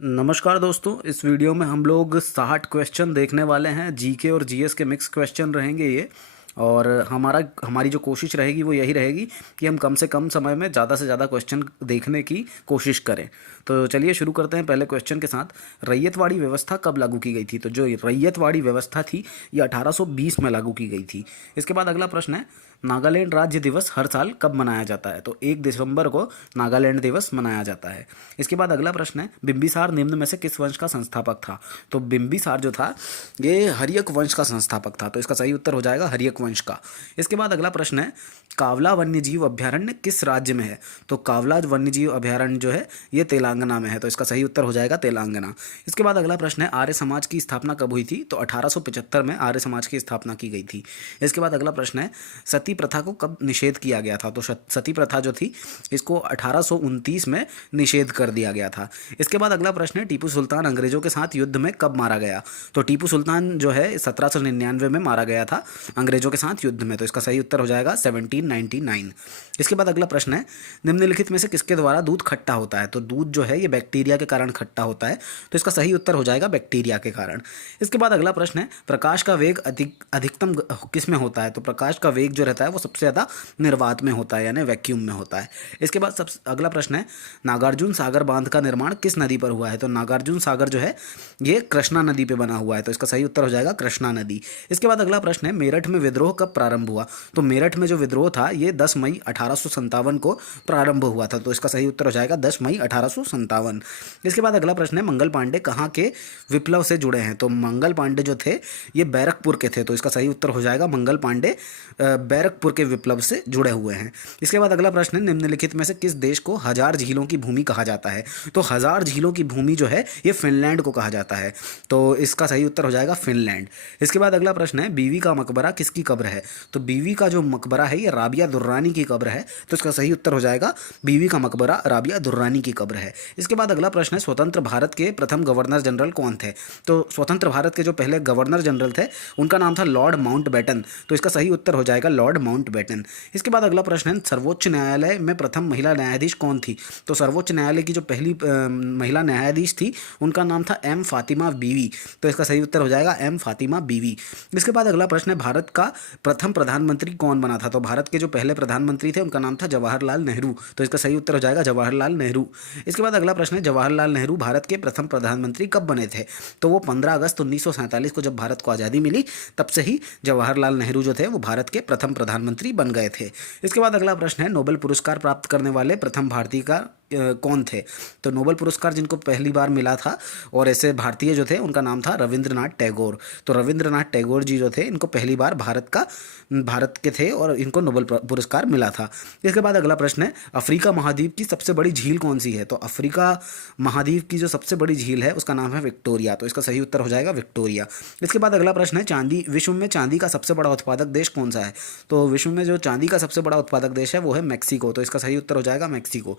नमस्कार दोस्तों, इस वीडियो में हम लोग 60 क्वेश्चन देखने वाले हैं। जीके और जीएस के मिक्स क्वेश्चन रहेंगे ये। और हमारी जो कोशिश रहेगी वो यही रहेगी कि हम कम से कम समय में ज़्यादा से ज़्यादा क्वेश्चन देखने की कोशिश करें। तो चलिए शुरू करते हैं पहले क्वेश्चन के साथ। रैयतवाड़ी व्यवस्था कब लागू की गई थी? तो जो रैयतवाड़ी व्यवस्था थी ये 1820 में लागू की गई थी। इसके बाद अगला प्रश्न है, नागालैंड राज्य दिवस हर साल कब मनाया जाता है? तो 1 दिसंबर को नागालैंड दिवस मनाया जाता है। इसके बाद अगला प्रश्न है, बिंबिसार निम्न में से किस वंश का संस्थापक था? तो बिंबिसार जो था ये हर्यक वंश का संस्थापक था, तो इसका सही उत्तर हो जाएगा हर्यक वंश का। इसके बाद अगला प्रश्न है, कावला वन्यजीव अभयारण्य किस राज्य में है? तो कावला वन्यजीव अभयारण्य जो है ये तेलंगाना में है, तो इसका सही उत्तर हो जाएगा तेलंगाना। इसके बाद अगला प्रश्न है, आर्य समाज की स्थापना कब हुई थी? तो 1875 में आर्य समाज की स्थापना की गई थी। इसके बाद अगला प्रश्न है, सती प्रथा को कब निषेध किया गया था? तो सती प्रथा जो थी इसको 1829 में निषेध कर दिया गया था। इसके बाद अगला प्रश्न है, टीपू सुल्तान अंग्रेजों के साथ युद्ध में कब मारा गया? तो टीपू सुल्तान जो है 1799 में मारा गया था अंग्रेजों के साथ युद्ध में, तो इसका सही उत्तर हो जाएगा 1799। इसके बाद अगला प्रश्न है, निम्नलिखित में से किसके द्वारा दूध खट्टा होता है? तो दूध जो है ये बैक्टीरिया के कारण खट्टा होता है, तो इसका सही उत्तर हो जाएगा बैक्टीरिया के कारण। इसके बाद अगला प्रश्न है, प्रकाश का वेग अधिकतम किस में होता है? तो प्रकाश का वेग जो रहता है वो सबसे ज़्यादा निर्वात में होता है, यानी वैक्यूम में होता है। इसके बाद अगला प्रश्न है, नागार्जुन सागर बांध का निर्माण किस नदी पर हुआ है? तो नागार्जुन सागर जो है ये कृष्णा नदी पे बना हुआ है, तो इसका सही उत्तर हो जाएगा कृष्णा नदी। इसके बाद अगला प्रश्न है, मेरठ में विद्रोह कब प्रारंभ हुआ? तो मेरठ में जो विद्रोह था ये 10 मई 1857 को प्रारंभ हुआ था, तो इसका सही उत्तर हो जाएगा 10 मई 1857। इसके बाद अगला प्रश्न है, मंगल पांडे कहाँ के विप्लव से जुड़े हैं? तो मंगल पांडे जो थे ये बैरकपुर के थे, तो इसका सही उत्तर हो जाएगा मंगल पांडे बैरकपुर के विप्लव से जुड़े हुए हैं। इसके बाद अगला प्रश्न है, निम्नलिखित में से किस देश को हजार झीलों की भूमि कहा जाता है? तो हजार झीलों की भूमि जो है ये फिनलैंड को कहा जाता है, तो इसका सही उत्तर हो जाएगा फिनलैंड। इसके बाद अगला प्रश्न है, बीवी का मकबरा किसकी कब्र है? तो बीवी का जो मकबरा है ये राबिया दुर्रानी की कब्र है, तो इसका सही उत्तर हो जाएगा बीवी का मकबरा राबिया दुर्रानी की कब्र है। इसके बाद अगला प्रश्न है, स्वतंत्र भारत के प्रथम गवर्नर जनरल कौन थे? तो स्वतंत्र भारत के जो पहले गवर्नर जनरल थे उनका नाम था लॉर्ड माउंटबेटन, तो इसका सही उत्तर हो जाएगा लॉर्ड माउंटबेटन। इसके बाद अगला प्रश्न है, सर्वोच्च न्यायालय में प्रथम महिला न्यायाधीश कौन थी? तो सर्वोच्च न्यायालय की जो पहली महिला न्यायाधीश थी उनका नाम था एम फातिमा बीवी, तो इसका सही उत्तर हो जाएगा एम फातिमा बीवी। इसके बाद अगला प्रश्न है, भारत का प्रथम प्रधानमंत्री कौन बना था? तो भारत के जो पहले प्रधानमंत्री थे उनका नाम था जवाहरलाल नेहरू, तो इसका सही उत्तर हो जाएगा जवाहरलाल नेहरू। इसके बाद अगला प्रश्न है, जवाहरलाल नेहरू भारत के प्रथम प्रधानमंत्री कब बने थे? तो वो 15 अगस्त 1947 को जब भारत को आज़ादी मिली तब से ही जवाहरलाल नेहरू जो थे वो भारत के प्रथम प्रधानमंत्री बन गए थे। इसके बाद अगला प्रश्न है, नोबेल पुरस्कार प्राप्त करने वाले प्रथम भारतीय का कौन थे? तो नोबेल पुरस्कार जिनको पहली बार मिला था और ऐसे भारतीय जो थे उनका नाम था रविंद्रनाथ टैगोर, तो रविंद्रनाथ टैगोर जी जो थे इनको पहली बार भारत के थे और इनको नोबेल पुरस्कार मिला था। इसके बाद अगला प्रश्न है, अफ्रीका महाद्वीप की सबसे बड़ी झील कौन सी है? तो अफ्रीका महाद्वीप की जो सबसे बड़ी झील है उसका नाम है विक्टोरिया, तो इसका सही उत्तर हो जाएगा विक्टोरिया। इसके बाद अगला प्रश्न है, विश्व में चांदी का सबसे बड़ा उत्पादक देश कौन सा है? तो विश्व में जो चांदी का सबसे बड़ा उत्पादक देश है वो है मैक्सिको, तो इसका सही उत्तर हो जाएगा मैक्सिको।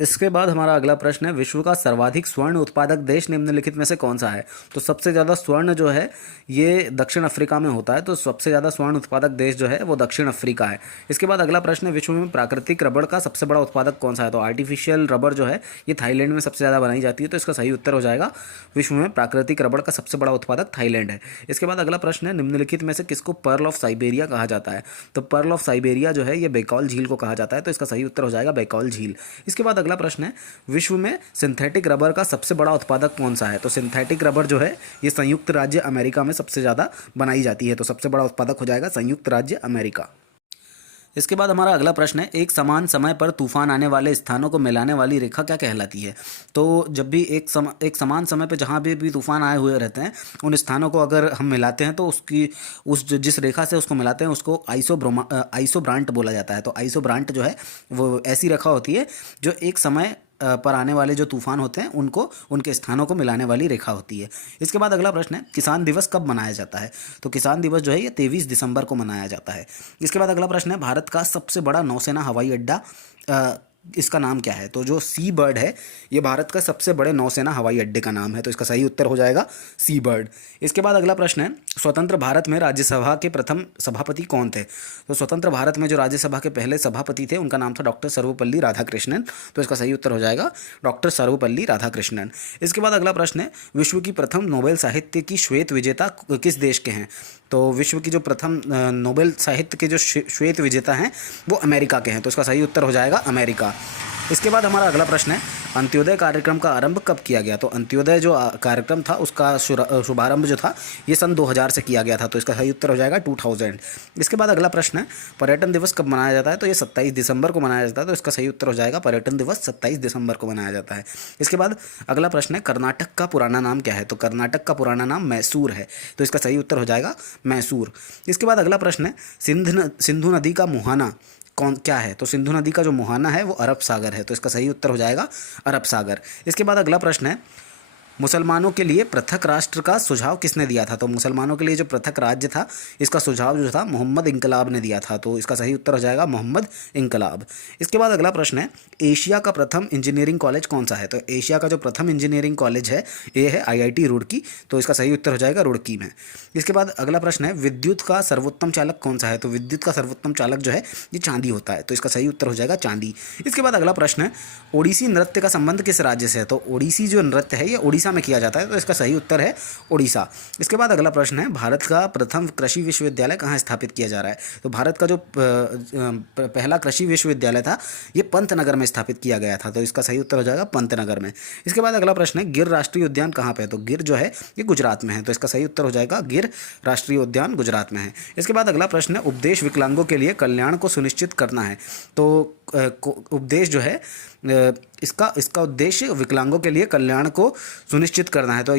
इसके बाद हमारा अगला प्रश्न है, विश्व का सर्वाधिक स्वर्ण उत्पादक देश निम्नलिखित में से कौन सा है? तो सबसे ज़्यादा स्वर्ण जो है ये दक्षिण अफ्रीका में होता है, तो सबसे ज़्यादा स्वर्ण उत्पादक देश जो है वो दक्षिण अफ्रीका है। इसके बाद अगला प्रश्न है, विश्व में प्राकृतिक रबड़ का सबसे बड़ा उत्पादक कौन सा है? तो आर्टिफिशियल रबड़ जो है ये थाईलैंड में सबसे ज़्यादा बनाई जाती है, तो इसका सही उत्तर हो जाएगा विश्व में प्राकृतिक रबड़ का सबसे बड़ा उत्पादक थाईलैंड है। इसके बाद अगला प्रश्न है, निम्नलिखित में से किसको पर्ल ऑफ साइबेरिया कहा जाता है? तो पर्ल ऑफ साइबेरिया जो है ये बेकौल झील को कहा जाता है, तो इसका सही उत्तर हो जाएगा बेकौल झील। इसके बाद अगला प्रश्न है, विश्व में सिंथेटिक रबर का सबसे बड़ा उत्पादक कौन सा है? तो सिंथेटिक रबर जो है ये संयुक्त राज्य अमेरिका में सबसे ज़्यादा बनाई जाती है, तो सबसे बड़ा उत्पादक हो जाएगा संयुक्त राज्य अमेरिका। इसके बाद हमारा अगला प्रश्न है, एक समान समय पर तूफान आने वाले स्थानों को मिलाने वाली रेखा क्या कहलाती है? तो जब भी एक समान समय पर जहाँ भी तूफान आए हुए रहते हैं उन स्थानों को अगर हम मिलाते हैं तो जिस रेखा से उसको मिलाते हैं उसको आइसोब्रांट बोला जाता है। तो आइसोब्रांट जो है वो ऐसी रेखा होती है जो एक समय पर आने वाले जो तूफान होते हैं उनको उनके स्थानों को मिलाने वाली रेखा होती है। इसके बाद अगला प्रश्न है, किसान दिवस कब मनाया जाता है? तो किसान दिवस जो है ये 23 दिसंबर को मनाया जाता है। इसके बाद अगला प्रश्न है, भारत का सबसे बड़ा नौसेना हवाई अड्डा इसका नाम क्या है? तो जो सी बर्ड है ये भारत का सबसे बड़े नौसेना हवाई अड्डे का नाम है, तो इसका सही उत्तर हो जाएगा सी बर्ड। इसके बाद अगला प्रश्न है, स्वतंत्र भारत में राज्यसभा के प्रथम सभापति कौन थे? तो स्वतंत्र भारत में जो राज्यसभा के पहले सभापति थे उनका नाम था डॉक्टर सर्वपल्ली राधाकृष्णन, तो इसका सही उत्तर हो जाएगा डॉक्टर सर्वपल्ली राधाकृष्णन। इसके बाद अगला प्रश्न है, विश्व की प्रथम नोबेल साहित्य की श्वेत विजेता किस देश के हैं? तो विश्व की जो प्रथम नोबेल साहित्य के जो श्वेत विजेता हैं वो अमेरिका के हैं, तो इसका सही उत्तर हो जाएगा अमेरिका। इसके बाद हमारा अगला प्रश्न है, अंत्योदय कार्यक्रम का आरंभ कब किया गया? तो अंत्योदय जो कार्यक्रम था उसका शुभारंभ जो था ये सन 2000 से किया गया था, तो इसका सही उत्तर हो जाएगा 2000। इसके बाद अगला प्रश्न है, पर्यटन दिवस कब मनाया जाता है? तो ये 27 दिसंबर को मनाया जाता है, तो इसका सही उत्तर हो जाएगा पर्यटन दिवस 27 दिसंबर को मनाया जाता है। इसके बाद अगला प्रश्न है, कर्नाटक का पुराना नाम क्या है? तो कर्नाटक का पुराना नाम मैसूर है, तो इसका सही उत्तर हो जाएगा मैसूर। इसके बाद अगला प्रश्न है, सिंधु नदी का मुहाना कौन क्या है? तो सिंधु नदी का जो मुहाना है वो अरब सागर है, तो इसका सही उत्तर हो जाएगा अरब सागर। इसके बाद अगला प्रश्न है, मुसलमानों के लिए पृथक राष्ट्र का सुझाव किसने दिया था? तो मुसलमानों के लिए जो पृथक राज्य था इसका सुझाव जो था मोहम्मद इनकलाब ने दिया था, तो इसका सही उत्तर हो जाएगा मोहम्मद इनकलाब। इसके बाद अगला प्रश्न है, एशिया का प्रथम इंजीनियरिंग कॉलेज कौन सा है? तो एशिया का जो प्रथम इंजीनियरिंग कॉलेज है ये है IIT रुड़की, तो इसका सही उत्तर हो जाएगा रुड़की में। इसके बाद अगला प्रश्न है, विद्युत का सर्वोत्तम चालक कौन सा है? तो विद्युत का सर्वोत्तम चालक जो है ये चांदी होता है, तो इसका सही उत्तर हो जाएगा चांदी। इसके बाद अगला प्रश्न है, ओडिसी नृत्य का संबंध किस राज्य से है? तो ओडिसी जो नृत्य है ये ओडिशा में किया जाता है, तो इसका सही उत्तर है ओडिशा। इसके बाद अगला प्रश्न है, भारत का प्रथम कृषि विश्वविद्यालय कहाँ स्थापित किया जा रहा है? तो भारत का जो पहला कृषि विश्वविद्यालय था ये पंतनगर में स्थापित किया गया था, तो इसका सही उत्तर हो जाएगा पंतनगर में। इसके बाद अगला प्रश्न है, गिर राष्ट्रीय उद्यान कहाँ पे है? तो गिर जो है ये गुजरात में है, तो इसका सही उत्तर हो जाएगा गिर राष्ट्रीय उद्यान गुजरात में है। इसके बाद अगला प्रश्न है, उपदेश विकलांगों के लिए कल्याण को सुनिश्चित करना है, तो उपदेश जो है इसका उद्देश्य विकलांगों के लिए कल्याण को सुनिश्चित करना है, तो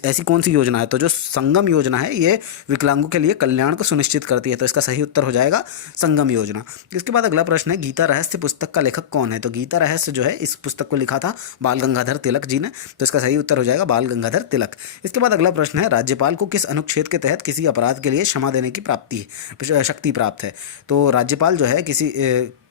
ऐसी कौन सी योजना है? तो जो संगम योजना है ये विकलांगों के लिए कल्याण को सुनिश्चित करती है, तो इसका सही उत्तर हो जाएगा संगम योजना। इसके बाद अगला प्रश्न है, गीता रहस्य पुस्तक का लेखक कौन है? तो गीता रहस्य जो है इस पुस्तक को लिखा था बाल गंगाधर तिलक जी ने, तो इसका सही उत्तर हो जाएगा बाल गंगाधर तिलक। इसके बाद अगला प्रश्न है, राज्यपाल को किस अनुच्छेद के तहत किसी अपराध के लिए क्षमा देने की शक्ति प्राप्त है? तो राज्यपाल जो है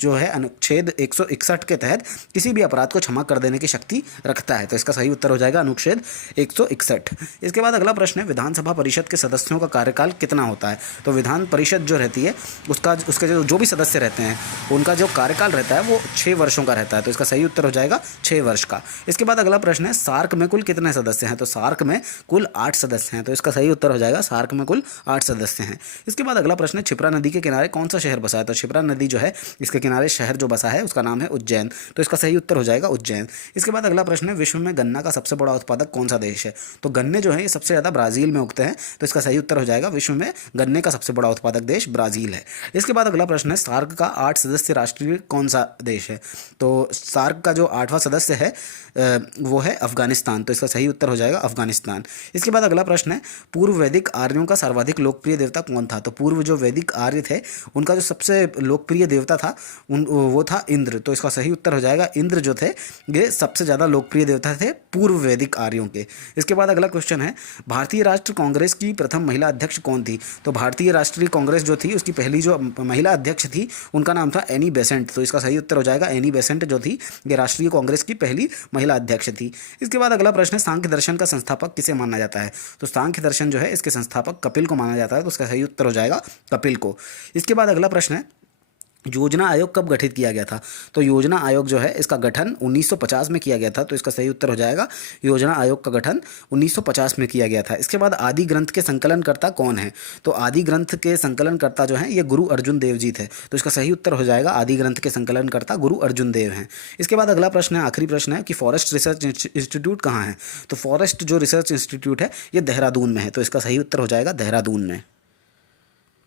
जो है अनुच्छेद 161 के तहत किसी भी अपराध को क्षमा कर देने की शक्ति रखता है, तो इसका सही उत्तर हो जाएगा अनुच्छेद 161। इसके बाद अगला प्रश्न है, विधानसभा परिषद के सदस्यों का कार्यकाल कितना होता है? तो विधान परिषद जो रहती है उसके जो भी सदस्य रहते हैं उनका जो कार्यकाल रहता है वो 6 वर्षों का रहता है, तो इसका सही उत्तर हो जाएगा 6 वर्ष का। इसके बाद अगला प्रश्न है, सार्क में कुल कितने सदस्य हैं? तो सार्क में कुल 8 सदस्य हैं, तो इसका सही उत्तर हो जाएगा सार्क में कुल 8 सदस्य हैं। इसके बाद अगला प्रश्न है, क्षिप्रा नदी के किनारे कौन सा शहर बसा है? तो क्षिप्रा नदी जो है इसके किनारे शहर जो बसा है उसका नाम है उज्जैन, तो इसका सही उत्तर हो जाएगा उज्जैन। इसके बाद अगला प्रश्न है, विश्व में गन्ना का सबसे बड़ा उत्पादक कौन सा देश है? तो गन्ने जो है ये सबसे ज़्यादा ब्राज़ील में उगते हैं, तो इसका सही उत्तर हो जाएगा विश्व में गन्ने का सबसे बड़ा उत्पादक देश ब्राज़ील है। इसके बाद अगला प्रश्न है, सार्क का 8 सदस्य राष्ट्रीय कौन सा देश है? तो सार्क का जो 8वां सदस्य है वो है अफगानिस्तान, तो इसका सही उत्तर हो जाएगा अफगानिस्तान। इसके बाद अगला प्रश्न है, पूर्व वैदिक आर्यों का सर्वाधिक लोकप्रिय देवता कौन था? तो पूर्व जो वैदिक आर्य थे उनका जो सबसे लोकप्रिय देवता था वो था इंद्र, तो इसका सही उत्तर हो जाएगा इंद्र जो थे ये सबसे ज़्यादा लोकप्रिय देवता थे पूर्व वैदिक आर्यों के। इसके बाद अगला क्वेश्चन है, भारतीय राष्ट्र कांग्रेस की प्रथम महिला अध्यक्ष कौन थी? तो भारतीय राष्ट्रीय कांग्रेस जो थी उसकी पहली जो महिला अध्यक्ष थी उनका नाम था एनी बेसेंट, तो इसका सही उत्तर हो जाएगा एनी बेसेंट जो थी ये राष्ट्रीय कांग्रेस की पहली महिला अध्यक्ष थी। इसके बाद अगला प्रश्न है, सांख्य दर्शन का संस्थापक किसे माना जाता है? तो सांख्य दर्शन जो है इसके संस्थापक कपिल को माना जाता है, तो उसका सही उत्तर हो जाएगा कपिल को। इसके बाद अगला प्रश्न है, योजना आयोग कब गठित किया गया था? तो योजना आयोग जो है इसका गठन 1950 में किया गया था, तो इसका सही उत्तर हो जाएगा योजना आयोग का गठन 1950 में किया गया था। इसके बाद आदि ग्रंथ के संकलनकर्ता कौन है? तो आदि ग्रंथ के संकलनकर्ता जो हैं ये गुरु अर्जुन देव जी थे, तो इसका सही उत्तर हो जाएगा आदि ग्रंथ के संकलनकर्ता गुरु अर्जुन देव हैं। इसके बाद अगला प्रश्न है, आखिरी प्रश्न है कि फॉरेस्ट रिसर्च इंस्टीट्यूट कहाँ है? तो फॉरेस्ट जो रिसर्च इंस्टीट्यूट है ये देहरादून में है, तो इसका सही उत्तर हो जाएगा देहरादून में।